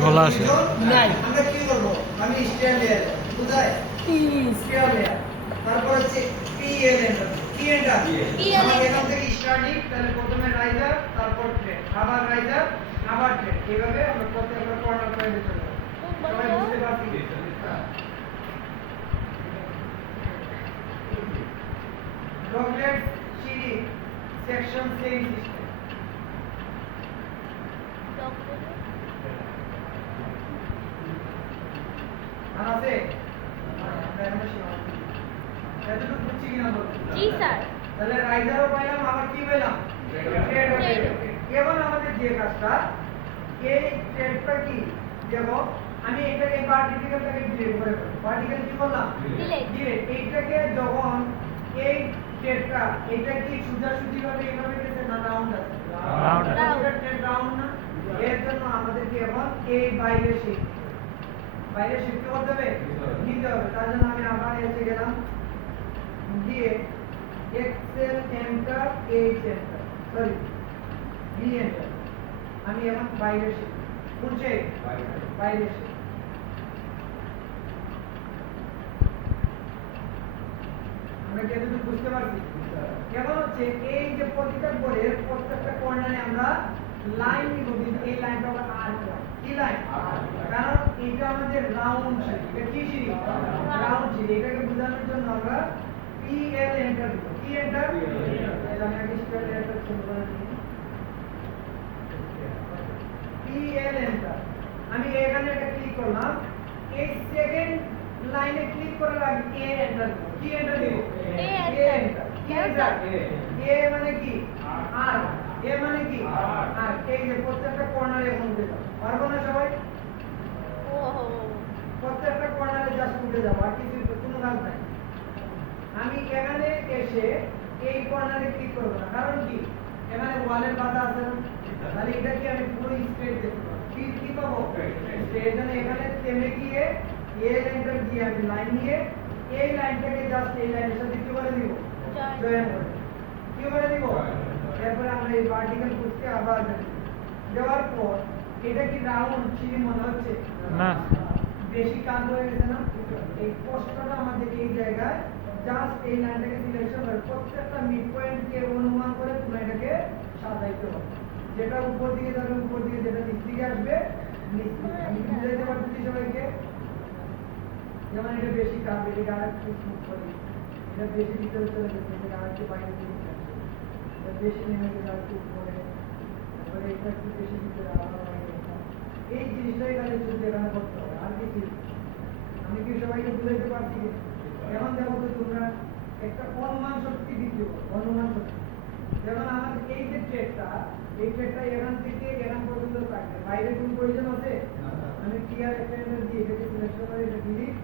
গলা আসে নাই আমরা কি করব আমি স্টেয়ার লেয়ার বুঝায় স্টেয়ার লেয়ার তারপর হচ্ছে পিএলএন কি এটা আমরা এখান থেকে স্টার্টিং তাহলে প্রথমে রাইজার তারপর ট্রেন আবার রাইজার আবার ট্রেন এইভাবে আমরা প্রত্যেকটা কর্নার করে দিতে হবে সবাই বুঝতে পারছি ডগলেট সিঁড়ি সেকশন সেম সিস্টেম আছে এতটুকু বুঝছি কিনা বলুন জি স্যার তাহলে রাইজারও পাইলাম আবার কি পেলাম ট্রেড এবার আমাদের যে কাজটা এই ট্রেডটা কি যেমন আমি এটাকে পার্টিকেলটাকে ডিলিট করে দেব পার্টিকেল কি বললাম ডিলিট এইটাকে যখন এই ট্রেডটা এটা কি সোজাসুজি ভাবে এইভাবে গেছে না রাউন্ড আছে রাউন্ড ট্রেড রাউন্ড না এর জন্য আমাদেরকে এখন এই বাইরে শিফট করতে হবে নিতে হবে তার জন্য আমি আবার এসে গেলাম দিয়ে Excel enter H enter sorry V enter আমি এখন বাইরে শিফট বুঝছে বাইরে শিফট আমরা কি এতটুকু বুঝতে পারছি এখন হচ্ছে এই যে প্রতিটা বোর্ডের প্রত্যেকটা কর্নারে আমরা লাইন নিব কিন্তু এই লাইনটা আমরা আর কি লাইন কারণ এটা আমাদের রাউন্ড শেপ এটা কি সিঁড়ি রাউন্ড সিঁড়ি এটাকে বোঝানোর জন্য আমরা পিএল এন্টার দেব কি এন্টার তাহলে আমি আগে স্পেল এন্টার শুরু করে দিই পিএল এন্টার আমি এখানে একটা ক্লিক করলাম এই সেকেন্ড লাইনে ক্লিক করার আগে এ এন্টার দেব কি এন্টার দেব এ এন্টার কি এন্টার এ মানে কি আর এ মানে কি আর এই যে প্রত্যেকটা কর্নারে এখন উঠে যাও পারবো না সবাই প্রত্যেকটা কর্নারে জাস্ট উঠে যাবো আর কিছু কোনো কাজ নাই আমি এখানে এসে এই কর্নারে ক্লিক করব না কারণ কি এখানে ওয়ালের বাধা আছে না তাহলে এটা কি আমি পুরো স্ট্রেট দেখতে পাবো কি পাবো স্ট্রেট জন্য এখানে থেমে গিয়ে এই লাইনটা দিয়ে আমি লাইন নিয়ে এই লাইনটাকে জাস্ট এই লাইনের সাথে কি করে দিব জয়েন করে কি করে দিব এরপরে আমরা এই ভার্টিক্যাল বুঝতে আবার দেওয়ার পর এটা কি রাউন্ড সিঁড়ি মনে হচ্ছে না বেশি কাজ হয়ে গেছে না এই কষ্টটা আমাদের এই জায়গায় জাস্ট এই লাইনটাকে সিলেকশন করে প্রত্যেকটা মিড পয়েন্টকে অনুমান করে তোমরা এটাকে সাজাইতে হবে যেটা উপর দিকে যাবে উপর দিকে যেটা নিচ দিকে আসবে নিচ দিকে আমি কি বুঝাইতে পারছি সবাইকে যেমন এটা বেশি কাজ এটাকে আর একটু স্মুথ করি এটা বেশি ভিতরে চলে গেছে এটাকে আর একটু বাইরে দিয়ে দিতে হবে এটা বেশি নেমে গেলে আর একটু উপরে তারপরে এটা একটু বেশি ভিতরে আবার বাইরে এই জিনিসটাই এখানে শুধু এখানে করতে হবে আর কিছু আমি কি সবাইকে বুঝাইতে পারছি যেমন দেখো তো তোমরা একটা অনুমান শক্তি দিতে অনুমান শক্তি যেমন আমাদের এই যে ট্রেডটা এখান থেকে এখান পর্যন্ত থাকবে বাইরে কোনো প্রয়োজন আছে আমি ক্লিয়ার একটা দিয়ে এটাকে সিলেকশন করে এটা ডিলিট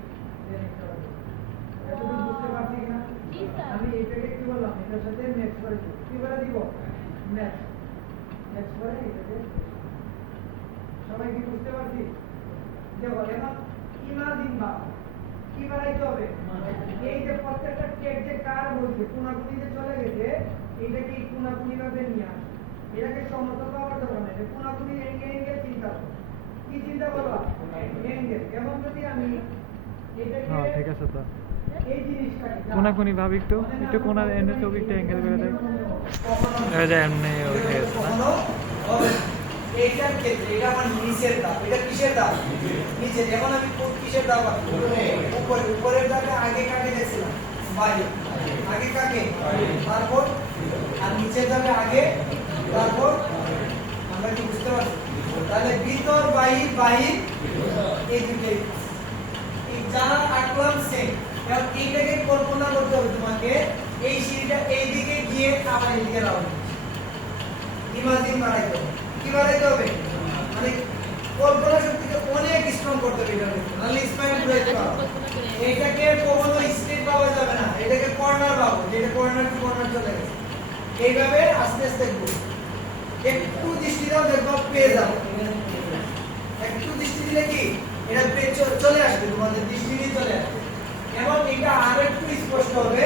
দেন একটা এতটুকু বুঝতে পারছি কিনা আমি এটাকে কি বললাম এটার সাথে নেক্সট করে দিব কি করে দিব নেক্সট করে এটাকে সবাই কি বুঝতে পারছি দেখো এখন ইমাজিন বা কি বানাইতে হবে এই যে প্রত্যেকটা ট্রেড যে কার বলছে কোনাকুনিতে চলে গেছে এটাকে এই কোনাকুনি ভাবে নিয়ে আসে এটাকে সমতল পাওয়ার দরকার নেই এটা কোনাকুনি এঙ্গেল চিন্তা করো কি চিন্তা করবা এঙ্গেল এবং যদি আমি এটাকে হ্যাঁ ঠিক আছে তো এই জিনিসটা কোনাকুনি ভাবে একটু কোনা এনে ছবি একটু অ্যাঙ্গেল করে দেয় এই যে এমনি উঠে গেছে না এইটার ক্ষেত্রে এটা আমার নিচের দাব এটা কিসের দাব নিচে যেমন আমি কিসের দাব উপরের দাবে আগে কাকে দেখছিলাম বাইরে আগে কাকে তারপর আর নিচের দাবে আগে তারপর আমরা কি বুঝতে পারছি তাহলে ভিতর বাহির এই দুটোই এই যারা আঁকলাম সেম এবং এইটাকে কল্পনা করতে হবে তোমাকে এই সিঁড়িটা এইদিকে গিয়ে আবার এইদিকে রাউন্ড ইমাজিন বানাইতে হবে কি বানাইতে হবে মানে কল্পনা শক্তিকে অনেক স্ট্রং করতে হবে এটা নাহলে স্পাইন বুঝাইতে পারো এটাকে কখনো স্ট্রেট পাওয়া যাবে না এটাকে কর্নার পাবো যেটা কর্নার টু কর্নার চলে গেছে এইভাবে আস্তে আস্তে দেখবো একটু দৃষ্টি দাও দেখবো পেয়ে যাবো একটু দৃষ্টি দিলে কি এটা চলে আসবে তোমাদের দৃষ্টি দিয়ে চলে আসবে এবং এটা আর একটু স্পষ্ট হবে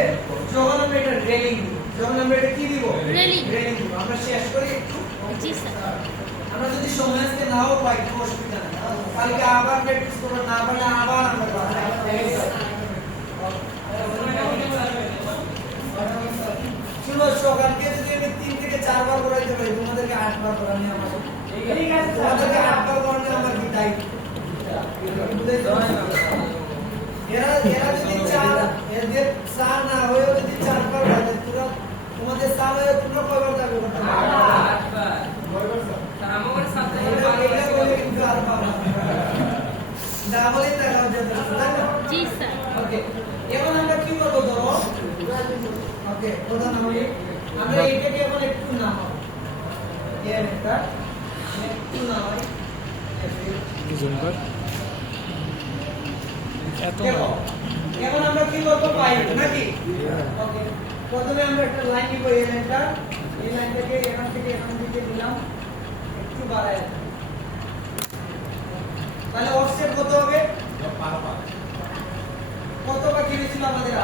যখন আমরা এটা রেলিং দিব যখন আমরা এটা কি দিব রেলিং দিব আমরা শেষ করি একটু জি স্যার আমরা যদি সময় আজকে নাও পাই কোনো অসুবিধা নেই কালকে আবার প্র্যাকটিস করবো না পারলে আবার আমরা শুনো সকালকে যদি আমি 3 থেকে 4 বার করাইতে পারি তোমাদেরকে 8 বার করানি আমার ঠিক আছে তোমাদেরকে 8 বার করানো আমার কি দায়িত্ব এরা যদি এদের সার না হয়ে যদি 4 বার করে পুরো তোমাদের সার হয়ে পুরো কয়বার যাবে কথা আমাদের সাথে এটা বলে কিন্তু আর পাবো না বলে টাকা যাবে জি স্যার ওকে এখন আমরা কি করব ধরো ওকে প্রধান হবে আমরা এটাকে এখন একটু নামাবো এর একটা একটু নামাই জুম কর এত না এখন আমরা কি করব পাই নাকি ওকে প্রথমে আমরা একটা লাইন নিব এই লাইনটা এই লাইনটাকে এখান থেকে এখান দিকে দিলাম একটু বাড়ায় তাহলে অফসেট কত হবে কত বাকি ছিল আমাদের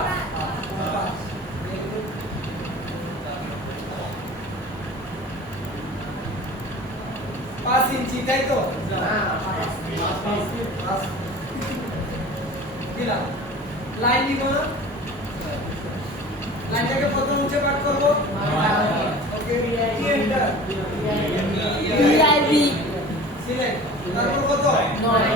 5 ইঞ্চি তাই তো দিলাম লাইন দিব না লাইনটাকে প্রথম উঁচে পাঠ করবো ওকে কি এন্টার বিআইবি সিলেক্ট তারপর কত 9